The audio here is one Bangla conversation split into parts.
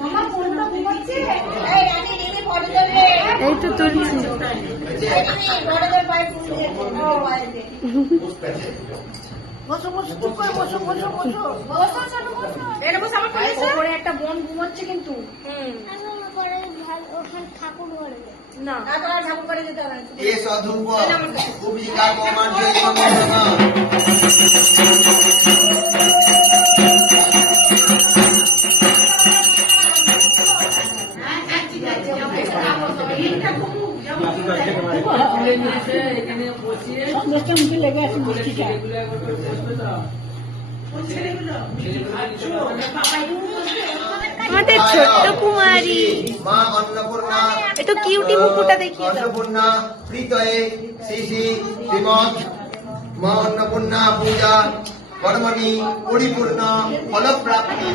মামা ফোনটা ঘুমাচ্ছে এই তো তুলছি একটা বোন ঘুমাচ্ছে কিন্তু। ঠাকুর ঘরে না। আর ঠাকুর করে যেতে হবে আমাদের ছোট্ট কুমারী। মা অন্নপূর্ণা একটু কিউটি মুকুটা দেখিয়ে দাও। অন্নপূর্ণা প্রীতয়ে শ্রী শ্রী শ্রীমৎ মা অন্নপূর্ণা পূজা কর্মণি পরিপূর্ণ ফলপ্রাপ্তি।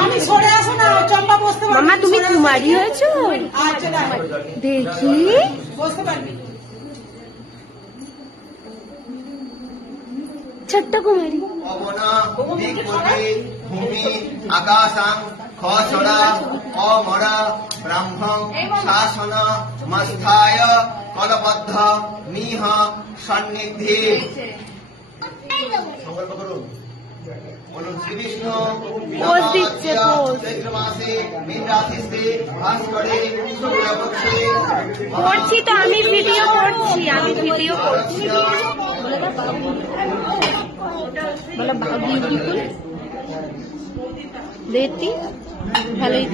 আমি সরে আসো না চম্পা বসতে পারবি মামা তুমি কুমারী হয়েছো? আচ্ছা দেখি। বসতে পারবি। ছোট্ট কুমারী। ভূমি আকাশাং খসড়া অমর ব্রাহ্মণ শাসন মস্থায় কলবদ্ধ মিহ সন্নিধি। সংকল্প করুন বলুন শ্রী বিষ্ণু পোজ দিচ্ছে, পোজ। চৈত্র মাসে রাশিতে ভাস্করে শুক্লপক্ষে করছি তো আমি ভিডিও করছি আমি ভিডিও করছি। বলো বিউটিফুল দেখতি ভালোই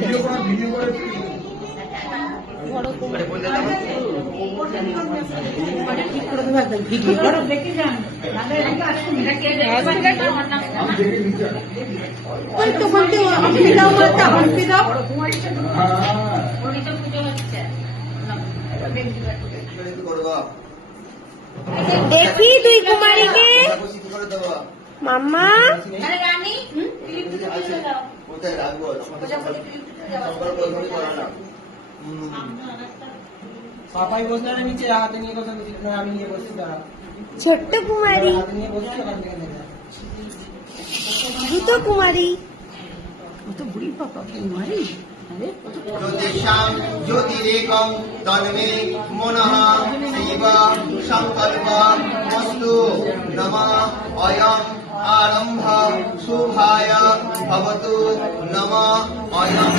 ওই তো বলতে হাম্পি দাও বলতে হাম্পি দাও দেখি দুই কুমারীকে মাম্মা রানী কোথায় রাখব হাতে নিয়ে বসে না আমি নিয়ে বসছি তারা ছোট্ট কুমারী। হাতে নিয়ে বসছি ওখান থেকে নেবে দ্রুত কুমারী। জ্যোতিষাং জ্যোতিরেকং তন্মে মনঃ শিব সংকল্প মস্তু নম অয়ম আরম্ভ শুভায় ভবতু নম অয়ম